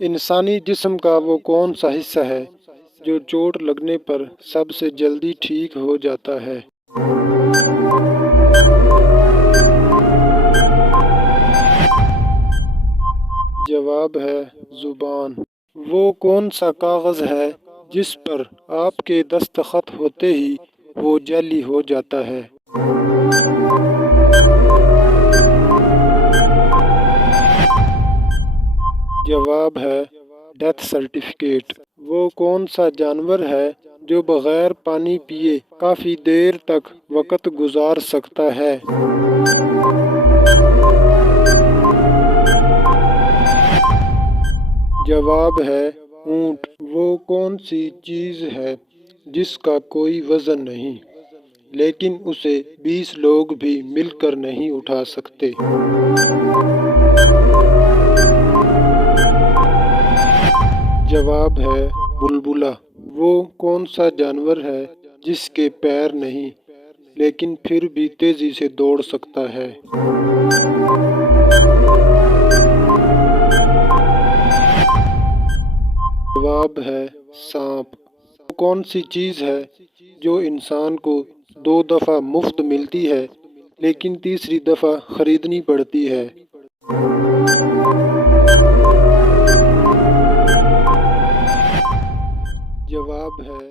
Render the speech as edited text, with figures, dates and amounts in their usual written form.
انسانی جسم کا وہ کون سا حصہ ہے جو چوٹ لگنے پر سب سے جلدی ٹھیک ہو جاتا ہے؟ جواب ہے زبان۔ وہ کون سا کاغذ ہے جس پر آپ کے دستخط ہوتے ہی وہ جعلی ہو جاتا ہے؟ جواب ہے ڈیتھ سرٹیفکیٹ۔ وہ کون سا جانور ہے جو بغیر پانی پیے کافی دیر تک وقت گزار سکتا ہے؟ جواب ہے اونٹ۔ وہ کون سی چیز ہے جس کا کوئی وزن نہیں لیکن اسے 20 لوگ بھی مل کر نہیں اٹھا سکتے؟ جواب ہے بلبلہ۔ وہ کون سا جانور ہے جس کے پیر نہیں لیکن پھر بھی تیزی سے دوڑ سکتا ہے؟ جواب ہے سانپ۔ وہ کون سی چیز ہے جو انسان کو 2 دفعہ مفت ملتی ہے لیکن تیسری دفعہ خریدنی پڑتی ہے؟ جواب ہے